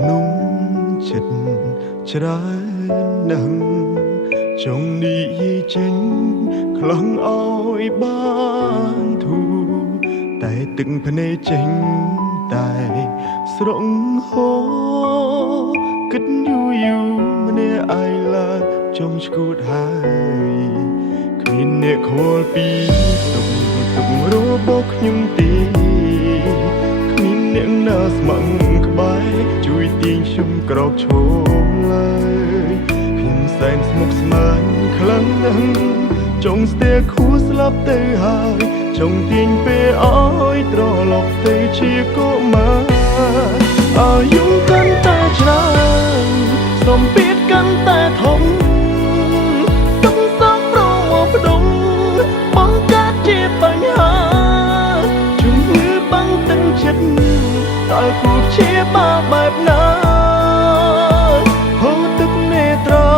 ក្នុងចិត្តច្រើនណាស់ចង់និយាយចេញខ្លាំងឲ្យបានធូរតែទឹកភ្នែកចេញតែស្រង់ហូរគិតយូរម្នាក់ឯងឡើយចំឈួតហើយគ្មានអ្នកខលពីសុខទុក្ខរបស់ខ្ញុំទេគ្មានអ្នកណាស្ម័គ្រក្បែរជួយទាញខ្ញុំក្រោកឈរឡើយខ្ញុំសែនស្មុគស្មាញខ្លាំងណាស់ចង់ស្ទែខួរស្លាប់ទៅហើយចង់ទាញពេលឲ្យត្រឡប់ទៅជាកុមារអាយុកាន់តែច្រើនសំពាធកាន់តែធំទុកសោកប្រមកផ្ដុំបង្កើតជាបញ្ហាជំងឺបាំងទឹកចិត្តតើគួរព្យាបាលបែបណាហូរទឹកនេត្រា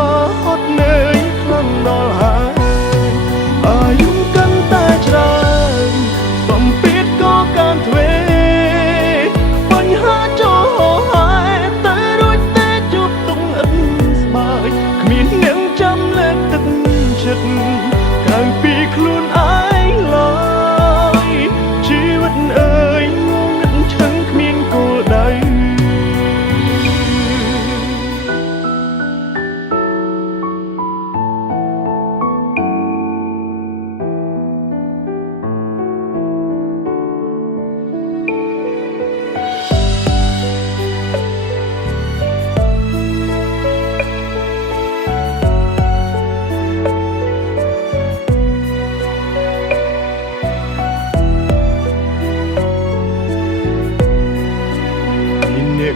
ហត់នឿយខ្លាំងដល់ហើយអាយុកាន់តែច្រើនសំពាធក៏កាន់ទ្វេបញ្ហាចូលហើយតែរួចតែជួបទុំអិនស្បើយគ្មានអ្នកចាំលើកទឹកចិត្តក្រៅពីខ្លួនឯងឡើយជីវិតអើយងងឹតឈឹងគ្មានគោលដៅ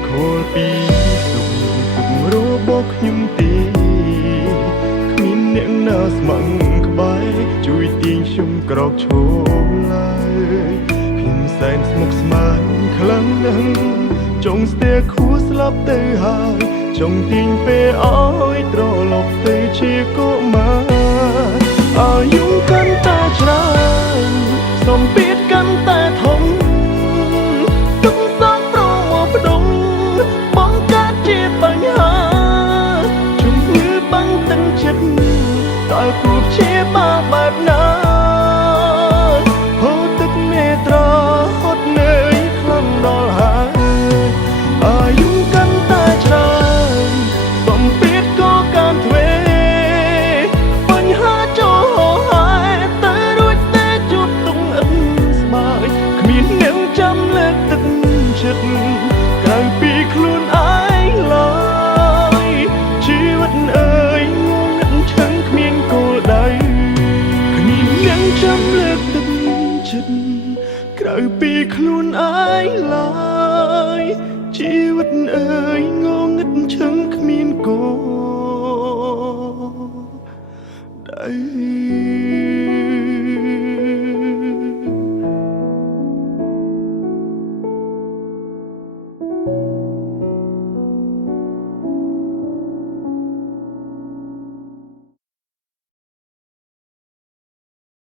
ខលពីសុខទុក្ខរបស់ខ្ញុំទេគ្មានអ្នកណាស្ម័គ្រក្បែរជួយទាញខ្ញុំក្រោកឈរឡើយខ្ញុំសែនស្មុគស្មាញខ្លាំងណាស់ចង់ស្ទែខួរស្លាប់ទៅហើយចង់ទាញពេលឲ្យត្រឡប់ទៅជាកុមារអាយុកាន់តែច្រើនសំពាធកាន់តែធំតើគួរព្យាបាលបែបណាហូរទឹកនេត្រាហត់នឿយខ្លាំងដល់ហើយអាយុកាន់តែច្រើនសំពាធក៏កាន់ទ្វេបញ្ហាចូលហើយតែរួចតែជួបទុំអិនស្បើយគ្មានអ្នកចាំលើកទឹកចិត្តក្រៅពីខ្លួនឯងឡើយជីវិតអើយចាំលើកទឹកចិត្តក្រៅពីខ្លួនឯងឡើយជីវិតអើយ